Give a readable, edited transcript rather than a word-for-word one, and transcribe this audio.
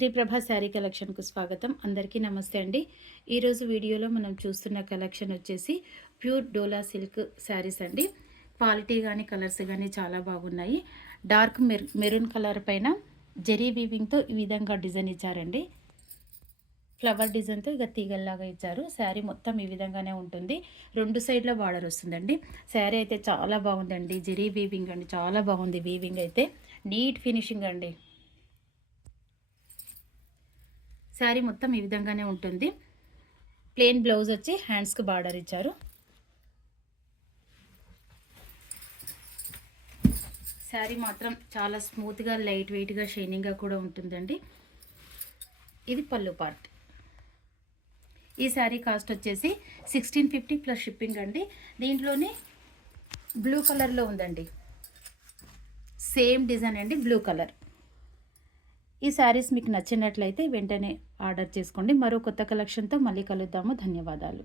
శ్రీప్రభ శారీ కలెక్షన్కు స్వాగతం. అందరికీ నమస్తే అండి. ఈరోజు వీడియోలో మనం చూస్తున్న కలెక్షన్ వచ్చేసి ప్యూర్ డోలా సిల్క్ శారీస్ అండి. క్వాలిటీ కానీ కలర్స్ కానీ చాలా బాగున్నాయి. డార్క్ మెరూన్ కలర్ పైన జెరీ వీవింగ్తో ఈ విధంగా డిజైన్ ఇచ్చారండి. ఫ్లవర్ డిజైన్తో ఇక తీగల్లాగా ఇచ్చారు. శారీ మొత్తం ఈ విధంగానే ఉంటుంది. రెండు సైడ్ల బార్డర్ వస్తుందండి. శారీ అయితే చాలా బాగుందండి. జెరీ వీవింగ్ అండి, చాలా బాగుంది. వీవింగ్ అయితే నీట్ ఫినిషింగ్ అండి. శారీ మొత్తం ఈ విధంగానే ఉంటుంది. ప్లెయిన్ బ్లౌజ్ వచ్చి హ్యాండ్స్కి బార్డర్ ఇచ్చారు. శారీ మాత్రం చాలా స్మూత్గా, లైట్ వెయిట్గా, షైనింగ్గా కూడా ఉంటుందండి. ఇది పళ్ళు పార్ట్. ఈ శారీ కాస్ట్ వచ్చేసి 1650 ప్లస్ షిప్పింగ్ అండి. దీంట్లోనే బ్లూ కలర్లో ఉందండి. సేమ్ డిజైన్ అండి, బ్లూ కలర్. ఈ శారీస్ మీకు నచ్చినట్లయితే వెంటనే ఆర్డర్ చేసుకోండి. మరో కొత్త కలెక్షన్తో మళ్ళీ కలుద్దాము. ధన్యవాదాలు.